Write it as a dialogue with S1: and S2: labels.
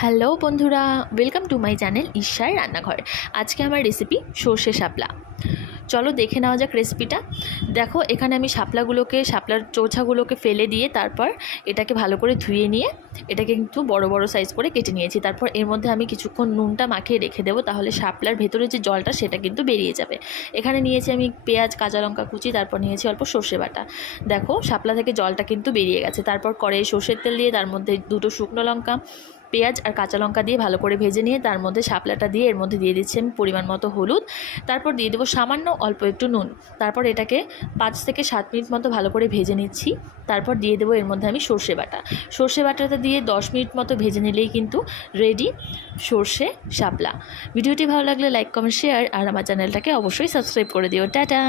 S1: Hello বন্ধুরা welcome to my channel ঈশ্বর রান্নাঘর। আজকে আমার রেসিপি সর্ষে শাপলা। চলো দেখে নেওয়া যাক রেসিপিটা দেখো, এখানে আমি শাপলাগুলোকে, শাপলার চোছাগুলোকে ফেলে দিয়ে তারপর এটাকে ভালো করে ধুয়ে নিয়ে এটাকে কিন্তু বড় বড় সাইজ করে কেটে নিয়েছি। তারপর এর মধ্যে আমি কিছুক্ষণ নুনটা মাখিয়ে রেখে দেবো, তাহলে শাপলার ভেতরে যে জলটা সেটা কিন্তু বেরিয়ে যাবে। এখানে নিয়েছি আমি পেঁয়াজ, কাঁচা লঙ্কা কুচি, তারপর নিয়েছি অল্প সর্ষে বাটা। দেখো, শাপলা থেকে জলটা কিন্তু বেরিয়ে গেছে। তারপর কড়াই সর্ষের তেল দিয়ে তার মধ্যে দুটো শুকনো লঙ্কা পেঁয়াজ আর কাঁচা লঙ্কা দিয়ে ভালো করে ভেজে নিয়ে তার মধ্যে শাপলাটা দিয়ে এর মধ্যে দিয়ে দিচ্ছি আমি পরিমাণ মতো হলুদ। তারপর দিয়ে দেবো সামান্য অল্প একটু নুন। তারপর এটাকে পাঁচ থেকে সাত মিনিট মতো ভালো করে ভেজে নিচ্ছি। তারপর দিয়ে দেবো এর মধ্যে আমি সর্ষে বাটা। সর্ষে বাটাটা দিয়ে দশ মিনিট মতো ভেজে নিলেই কিন্তু রেডি সর্ষে শাপলা। ভিডিওটি ভালো লাগলে লাইক কমেন্ট শেয়ার আর আমার চ্যানেলটাকে অবশ্যই সাবস্ক্রাইব করে দিও। টাটা!